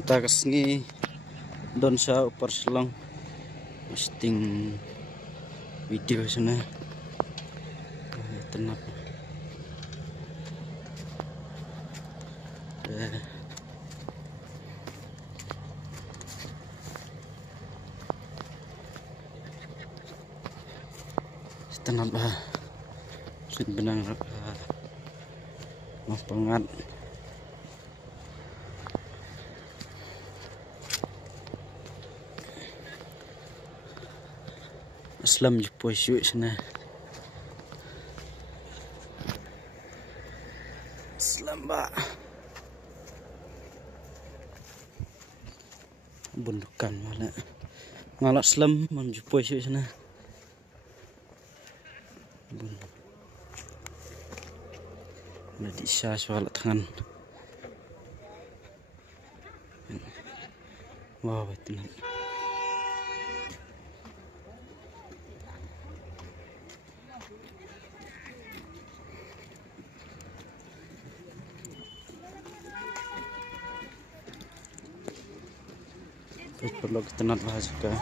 Entah kesengi don sa upar selang posting video sana tenap tenap sin benang mau pengat Islam jumpa isu sana Islam ba bundukan malah Islam menjumpa isu sana bun ada di soal tangan wow betul perlu kita nak bahas juga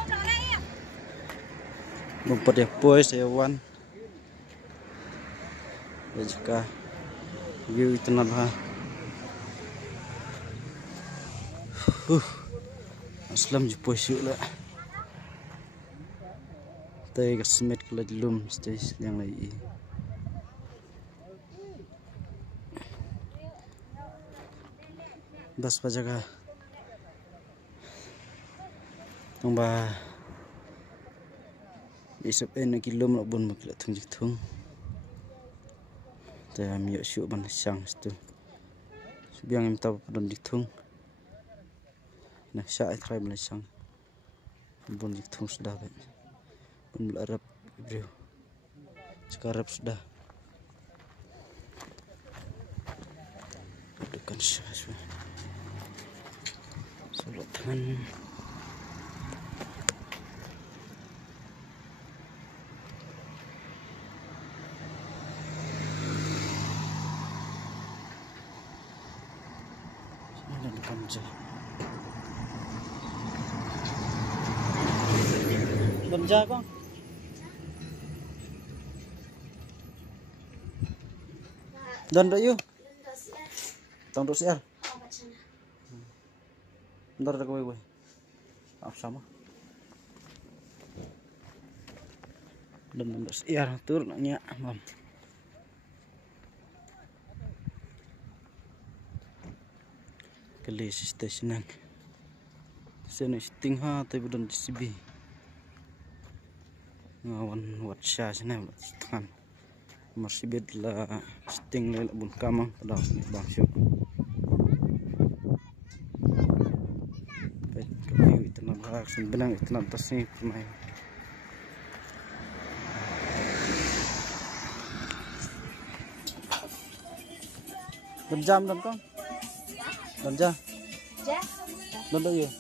memperdia pois hewan dan juga view itu nak bahas Aslam jumpa isu lah tay kesmet kalau belum stage yang lagi bas pajaga Tungba isap nak kilom nak bun makila tunjuk tung. Saya miyak syuk ban sang situ. Biang yang tahu pada ditung. Nah saya try ban sang. Bun ditung sudah kan. Bun Arab bro. Sekarang sudah. Bukan syah. Salat tangan. Banja bang. Dan dah you. Tang dos siar. Bentar dah gue. Apa sama? Dan dos siar tur nanya, mam. Kali stationan. Sini sting ha tapi bukan CB. Ngawan wat sya sana tangan. Masih bedlah sting le bun kamang pada bang syuk. Baik, itu nak benang itu nak tas ni pemain. Berjam dan kong. Dan ja. Ja. Dan do you.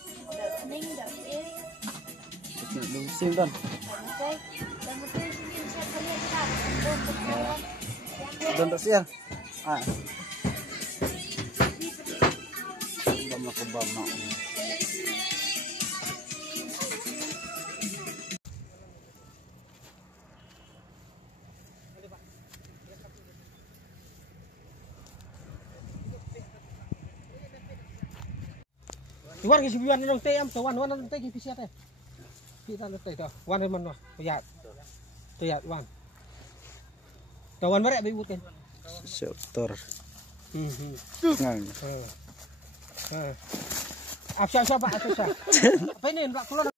Ning do e. Dum sim dan. Dan do siar. Ah. Bam nak bam nak. Wan cái chuyện nó tê em, wan nó tê cái pizza này, pizza nó tê đó, wan này mình rồi, bây giờ wan, wan mấy bị bút tên, Sektor. Ngang. Apa siapa apa ini, Pak Kulon.